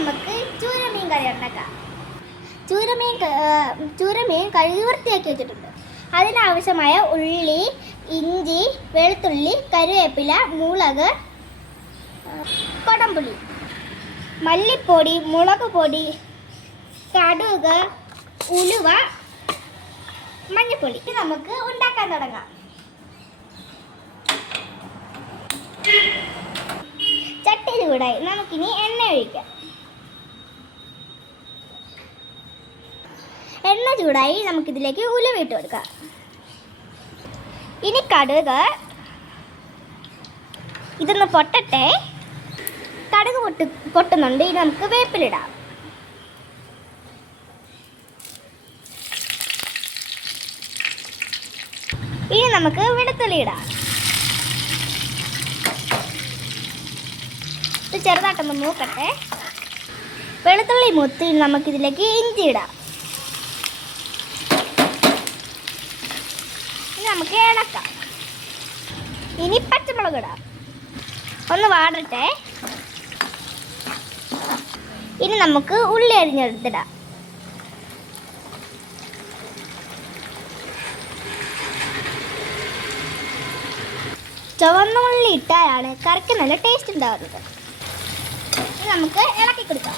നമുക്ക് ചൂരമീൻ കറി ഉണ്ടാക്കാം. ചൂരമീൻ കഴുകി വൃത്തിയാക്കി വെച്ചിട്ടുണ്ട്. അതിനാവശ്യമായ ഉള്ളി, ഇഞ്ചി, വെളുത്തുള്ളി, കറിവേപ്പില, മുളക്, കൊടംപുളി, മല്ലിപ്പൊടി, മുളക് പൊടി, കടുക്, ഉലുവ, മഞ്ഞൾപ്പൊടി. നമുക്ക് ഉണ്ടാക്കാൻ തുടങ്ങാം. ചട്ടി ചൂടായി, നമുക്കിനി എണ്ണ ഒഴിക്കാം. എണ്ണ ചൂടായി, നമുക്കിതിലേക്ക് ഉലുവ ഇട്ട് കൊടുക്കാം. ഇനി കടുക്, ഇതൊന്ന് പൊട്ടട്ടെ. കടുക് പൊട്ടുന്നുണ്ട്. ഇനി നമുക്ക് വേപ്പിലിടാം. ഇനി നമുക്ക് വെളുത്തുള്ളി ഇടാം. ഇത് ചെറുതായിട്ടൊന്ന് മൂക്കട്ടെ. വെളുത്തുള്ളി മൂത്ത് നമുക്കിതിലേക്ക് ഇഞ്ചി ഇടാം. ഇനി നമുക്ക് ഇളക്കാം. ഇനി പച്ചമുളക് ഇടാം. ഒന്ന് വാടട്ടെ. ഇനി നമുക്ക് ഉള്ളി അരിഞ്ഞെടുത്തിടാം. ചുവന്ന ഉള്ളി ഇട്ടാലാണ് കറിക്ക് നല്ല ടേസ്റ്റ് ഉണ്ടാകുന്നത്. ഇനി നമുക്ക് ഇളക്കി കൊടുക്കാം.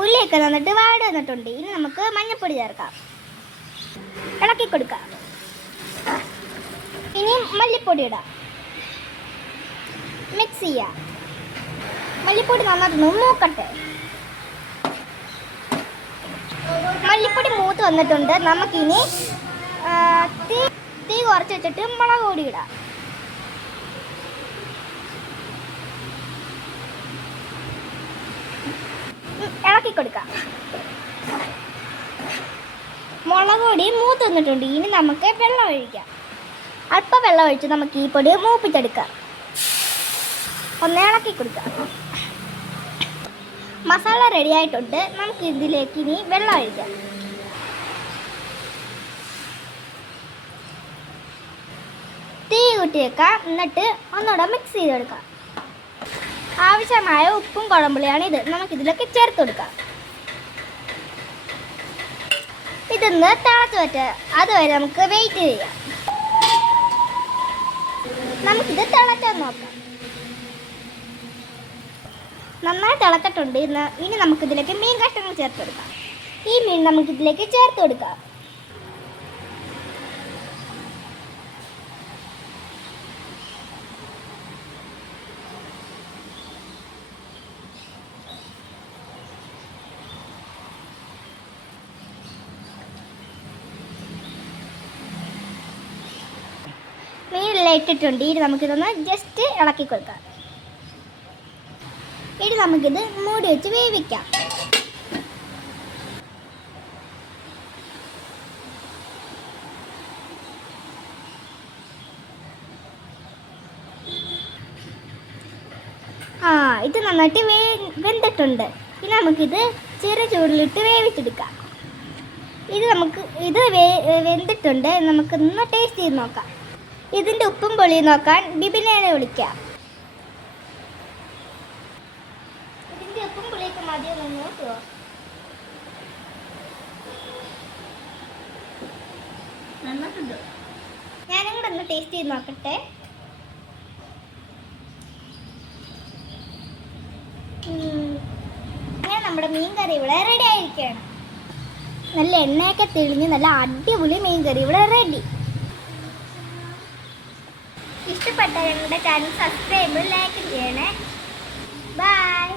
ഉള്ളിയൊക്കെ നന്നിട്ട് വാടി വന്നിട്ടുണ്ട്. ഇനി നമുക്ക് മഞ്ഞൾപ്പൊടി ചേർക്കാം. ഇളക്കി കൊടുക്കാം. ഇനി മല്ലിപ്പൊടി ഇടാം. മിക്സ് ചെയ്യാം. മല്ലിപ്പൊടി നന്നായിട്ടൊന്ന് മൂക്കട്ടെ. മല്ലിപ്പൊടി മൂത്ത് വന്നിട്ടുണ്ട്. നമുക്കിനി തീ കുറച്ച് വെച്ചിട്ട് മുളക് പൊടി ഇടാം. ഇളക്കി കൊടുക്കാം. മുളക് പൊടി മൂത്ത് വന്നിട്ടുണ്ട്. ഇനി നമുക്ക് വെള്ളം ഒഴിക്കാം. അല്പം വെള്ളം ഒഴിച്ച് നമുക്ക് ഈ പൊടി മൂപ്പിച്ചെടുക്കാം. ഒന്ന് ഇളക്കി കൊടുക്കാം. മസാല റെഡി ആയിട്ടുണ്ട്. നമുക്ക് ഇതിലേക്ക് ഇനി വെള്ളം ഒഴിക്കാം. തീ കൂട്ടി വെക്കാം. എന്നിട്ട് ഒന്നുകൂടെ മിക്സ് ചെയ്തെടുക്കാം. ആവശ്യമായ ഉപ്പും കുടംപുളിയാണ് ഇത്. നമുക്കിതിലേക്ക് ചേർത്ത് കൊടുക്കാം. ഇതൊന്ന് തിളച്ച് വരട്ടെ. അതുവരെ നമുക്ക് വെയിറ്റ് ചെയ്യാം. നമുക്കിത് തിളച്ചൊന്ന് നോക്കാം. നന്നായി തിളച്ചിട്ടുണ്ട്. ഇനി നമുക്കിതിലേക്ക് മീൻ കഷ്ണങ്ങൾ ചേർത്ത് കൊടുക്കാം. ഈ മീൻ നമുക്കിതിലേക്ക് ചേർത്ത് കൊടുക്കാം. മീനെല്ലാം ഇട്ടിട്ടുണ്ട്. ഇനി നമുക്കിതൊന്ന് ജസ്റ്റ് ഇളക്കി കൊടുക്കാം. ഇനി നമുക്കിത് മൂടി വെച്ച് വേവിക്കാം. ഇത് നന്നായിട്ട് വെന്തിട്ടുണ്ട്. ഇനി നമുക്കിത് ചെറിയ ചൂടിലിട്ട് വേവിച്ചെടുക്കാം. ഇത് വെന്തിട്ടുണ്ട്. നമുക്കൊന്ന് ടേസ്റ്റ് ചെയ്ത് നോക്കാം. ഇതിൻ്റെ ഉപ്പും പൊളിയും നോക്കാൻ ബിബിനെ വിളിക്കാം. ഇതിൻ്റെ ഉപ്പും പൊളിയൊക്കെ മതിയൊന്ന് നോക്കുമോ? നന്നായിട്ടുണ്ട്. ഞാനും കൂടെ ഒന്ന് ടേസ്റ്റ് ചെയ്ത് നോക്കട്ടെ. അങ്ങനെ നമ്മുടെ മീൻ കറി ഇവിടെ റെഡി ആയിരിക്കുകയാണ്. നല്ല എണ്ണയൊക്കെ തെളിഞ്ഞ് നല്ല അടിപൊളി മീൻ കറി ഇവിടെ റെഡി. ഇഷ്ടപ്പെട്ട ഞങ്ങളുടെ ചാനൽ സബ്സ്ക്രൈബ്, ലൈക്ക് ചെയ്യണേ. ബൈ.